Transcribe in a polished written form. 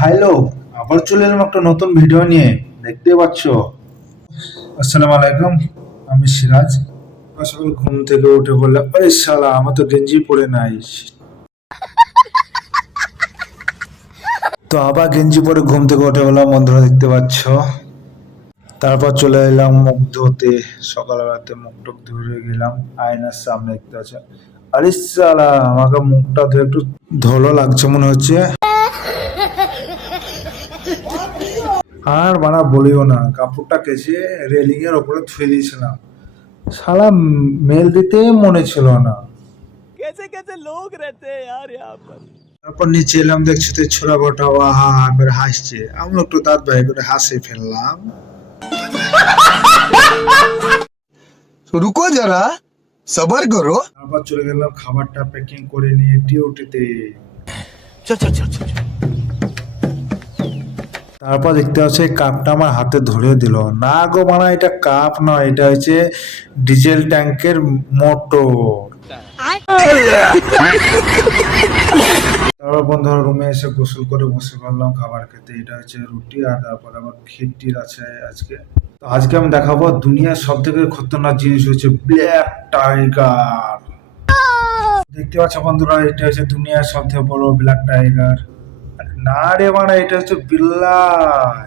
Hello, আবার চলে এলাম একটা নতুন ভিডিও নিয়ে। দেখতে পাচ্ছ। আসসালামু আলাইকুম, আমি সিরাজ। সকাল ঘুম থেকে উঠে বললাম, আরে শালা আমার তো গেঞ্জি পরে নাই। তো আবার গেঞ্জি পরে ঘুম থেকে উঠে বললাম, বন্ধুরা দেখতে পাচ্ছ। তারপর চলে এলাম মুখ ধুতে। সকালবেলাতে মুখ টুক ধুয়ে গেলাম, আয়নার সামনে দেখতে পাচ্ছ। আরে শালা আমাকে মুখটা ধুয়ে একটু ধুলো লাগছে মনে হচ্ছে। আর বানা বলিও না, কাপড়টা কেচে রেলিং এর ওপরে থুয়ে দিয়েছিলাম। শালা মেল দিতে মনে ছিল না। कैसे कैसे लोग रहते हैं यार यहाँ पर। তারপর নিচে এলাম, দেখছি তো ছোড়া বটা হা হা করে হাসছে। আমি একটু দাঁত বাইর করে হাসি ফেললাম। तो रुको जरा सबर करो। তারপর চলে গেলাম খাবারটা প্যাকিং করে নিয়ে ডিউটিতে। चल चल चल चल चल। তারপর দেখতে পাচ্ছি কাপটা আমার হাতে ধরে দিল। না গো মানা, এটা কাপ নয়, এটা হচ্ছে ডিজেল ট্যাঙ্কের মোটর। তারপর বন্ধুরা রুমে এসে গোসল করে বসে পড়লাম খাবার খেতে। এটা হচ্ছে রুটি, আর তারপর আবার খিট্টির আছে আজকে। তো আজকে আমি দেখাবো দুনিয়ার সব থেকে খতরনাক জিনিস হচ্ছে ব্ল্যাক টাইগার। দেখতে পাচ্ছ বন্ধুরা, এটা হচ্ছে দুনিয়ার সব থেকে বড় ব্ল্যাক টাইগার। না রে মানা, এটা হচ্ছে বিল্লাই।